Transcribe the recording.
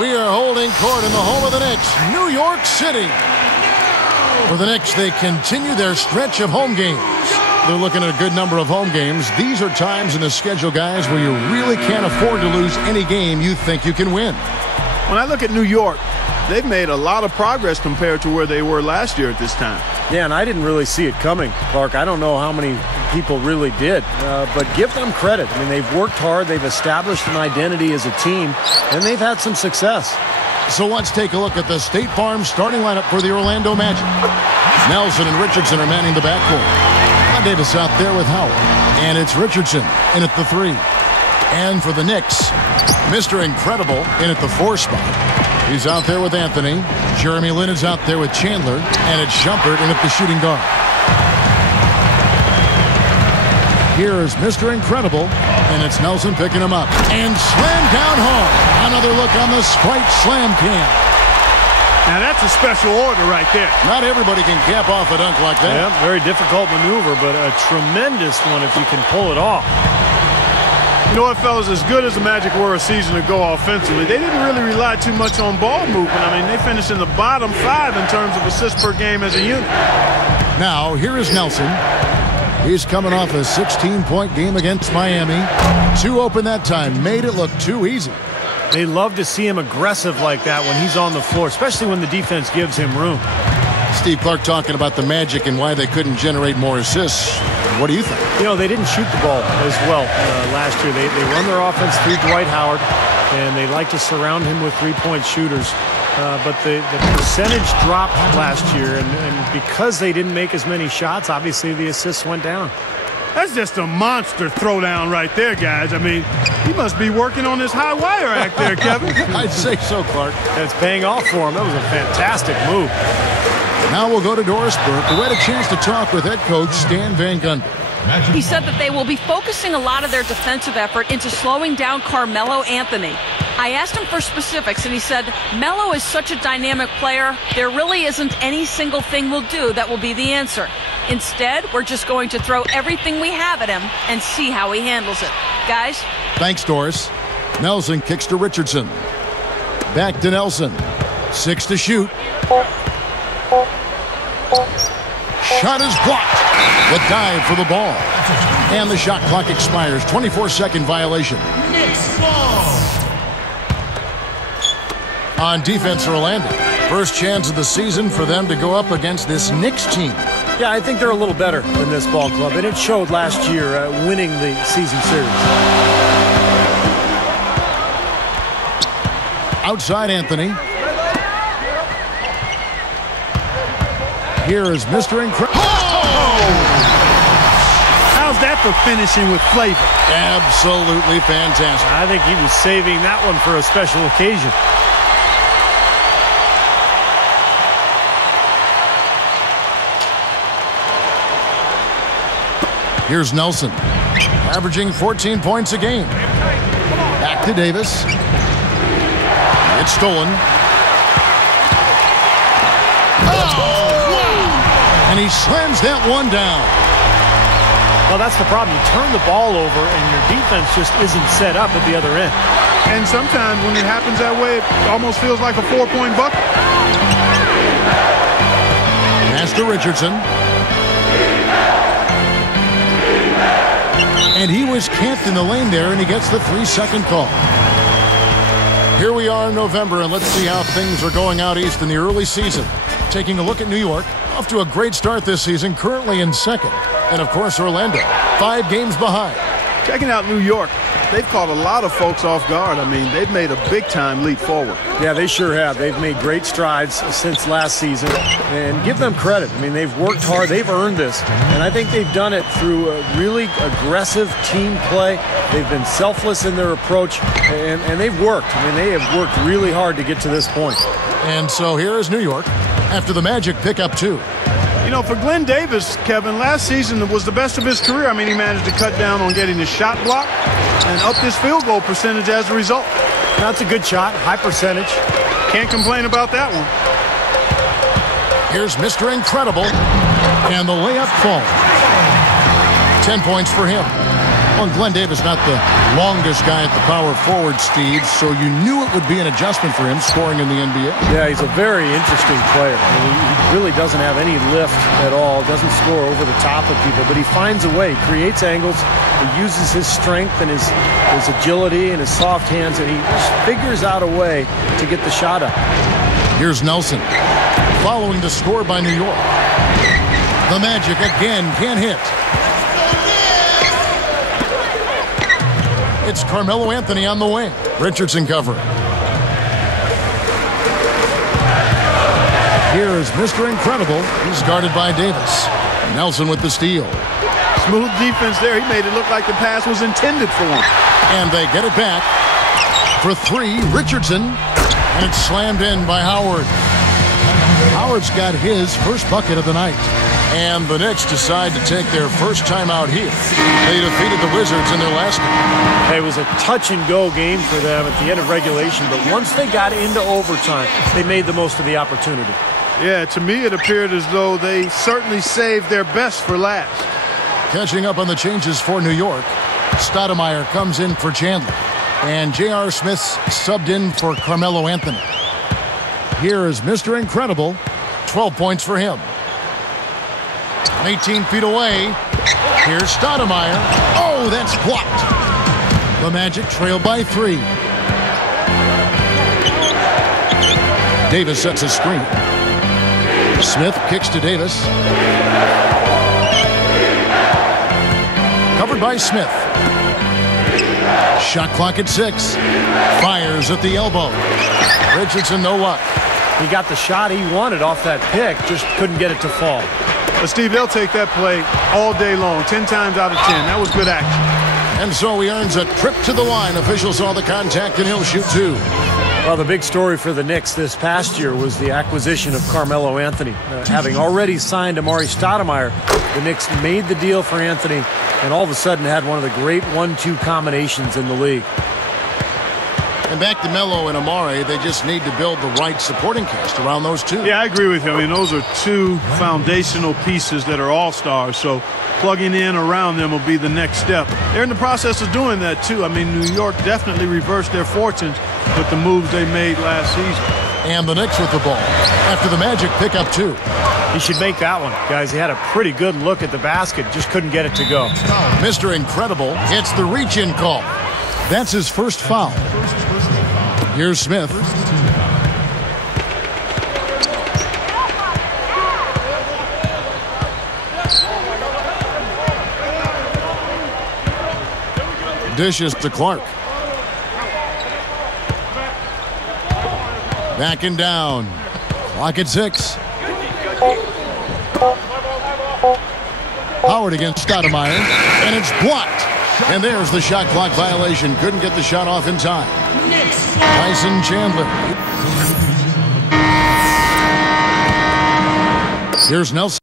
We are holding court in the home of the Knicks, New York City. For the Knicks, they continue their stretch of home games. They're looking at a good number of home games. These are times in the schedule, guys, where you really can't afford to lose any game you think you can win. When I look at New York, they've made a lot of progress compared to where they were last year at this time. Yeah, and I didn't really see it coming, Clark. I don't know how many people really did, but give them credit. I mean, they've worked hard, they've established an identity as a team, and they've had some success. So let's take a look at the State Farm starting lineup for the Orlando Magic. Nelson and Richardson are manning the backcourt. Davis out there with Howard. And it's Richardson in at the 3. And for the Knicks, Mr. Incredible in at the 4 spot. He's out there with Anthony. Jeremy Lin is out there with Chandler. And it's Shumpert in at the shooting guard. Here is Mr. Incredible. And it's Nelson picking him up. And slam down hard. Another look on the Sprite Slam Cam. Now that's a special order right there. Not everybody can cap off a dunk like that. Yeah, very difficult maneuver, but a tremendous one if you can pull it off. You know what, fellas, as good as the Magic were a season ago offensively, they didn't really rely too much on ball movement. I mean, they finished in the bottom 5 in terms of assists per game as a unit. Now, here is Nelson. He's coming off a 16-point game against Miami. 2 open that time. Made it look too easy. They love to see him aggressive like that when he's on the floor, especially when the defense gives him room. Steve Clark talking about the Magic and why they couldn't generate more assists. What do you think? You know, they didn't shoot the ball as well last year. They run their offense through Dwight Howard, and they like to surround him with three-point shooters. But the percentage dropped last year, and because they didn't make as many shots, obviously the assists went down. That's just a monster throwdown right there, guys. I mean, he must be working on this high wire act there, Kevin. I'd say so, Clark. That's paying off for him. That was a fantastic move. Now we'll go to Doris Burke, who had a chance to talk with head coach Stan Van Gundy. He said that they will be focusing a lot of their defensive effort into slowing down Carmelo Anthony. I asked him for specifics, and he said, Melo is such a dynamic player, there really isn't any single thing we'll do that will be the answer. Instead, we're just going to throw everything we have at him and see how he handles it. Guys? Thanks, Doris. Nelson kicks to Richardson. Back to Nelson. 6 to shoot. Shot is blocked. The dive for the ball. And the shot clock expires. 24-second violation. On defense, Orlando. First chance of the season for them to go up against this Knicks team. Yeah, I think they're a little better than this ball club, and it showed last year winning the season series. Outside Anthony. Here is Mr. Incredible. How's that for finishing with flavor? Absolutely fantastic. I think he was saving that one for a special occasion. Here's Nelson, averaging 14 points a game. Back to Davis. It's stolen. And he slams that one down. Well, that's the problem. You turn the ball over, and your defense just isn't set up at the other end. And sometimes when it happens that way, it almost feels like a 4-point bucket. Pass to Richardson. And he was camped in the lane there, and he gets the 3-second call. Here we are in November, and let's see how things are going out east in the early season. Taking a look at New York, off to a great start this season, currently in second. And, of course, Orlando, 5 games behind. Checking out New York, they've caught a lot of folks off guard. I mean, they've made a big-time leap forward. Yeah, they sure have. They've made great strides since last season. And give them credit. I mean, they've worked hard. They've earned this. And I think they've done it through a really aggressive team play. They've been selfless in their approach. And they've worked. I mean, they have worked really hard to get to this point. And so here is New York after the Magic pick up 2. You know, for Glenn Davis, Kevin, last season was the best of his career. I mean, he managed to cut down on getting his shot blocked and upped his field goal percentage as a result. That's a good shot, high percentage. Can't complain about that one. Here's Mr. Incredible, and the layup falls. 10 points for him. Well, Glenn Davis, not the longest guy at the power forward, Steve, so you knew it would be an adjustment for him scoring in the NBA. Yeah, he's a very interesting player. I mean, he really doesn't have any lift at all, doesn't score over the top of people, but he finds a way, creates angles, he uses his strength and his agility and his soft hands, and he just figures out a way to get the shot up. Here's Nelson, following the score by New York. The Magic again can't hit. It's Carmelo Anthony on the wing. Richardson covering. Here is Mr. Incredible. He's guarded by Davis. Nelson with the steal. Smooth defense there. He made it look like the pass was intended for him. And they get it back for three. Richardson. And it's slammed in by Howard. Howard's got his first bucket of the night. And the Knicks decide to take their first time out here. They defeated the Wizards in their last game. It was a touch-and-go game for them at the end of regulation, but once they got into overtime, they made the most of the opportunity. Yeah, to me it appeared as though they certainly saved their best for last. Catching up on the changes for New York, Stoudemire comes in for Chandler. And J.R. Smith's subbed in for Carmelo Anthony. Here is Mr. Incredible. 12 points for him. 18 feet away. Here's Stoudemire. Oh, that's blocked. The Magic trail by 3. Davis sets a screen. Smith kicks to Davis. Covered by Smith. Shot clock at 6. Fires at the elbow. Richardson, no luck. He got the shot he wanted off that pick, just couldn't get it to fall. But Steve, they'll take that play all day long, 10 times out of 10. That was good action. And so he earns a trip to the line. Officials saw the contact, and he'll shoot 2. Well, the big story for the Knicks this past year was the acquisition of Carmelo Anthony. Having already signed Amari Stoudemire, the Knicks made the deal for Anthony and all of a sudden had one of the great 1-2 combinations in the league. And back to Melo and Amari, they just need to build the right supporting cast around those two. Yeah, I agree with you. I mean, those are two foundational pieces that are all-stars, so plugging in around them will be the next step. They're in the process of doing that, too. I mean, New York definitely reversed their fortunes with the moves they made last season. And the Knicks with the ball after the Magic pick up 2. He should make that one, guys. He had a pretty good look at the basket, just couldn't get it to go. Mr. Incredible gets the reach-in call. That's his first foul. Here's Smith. Dishes to Clark. Backing down. Clock at 6. Howard against Stoudemire, and it's blocked. And there's the shot clock violation. Couldn't get the shot off in time. Tyson Chandler. Here's Nelson.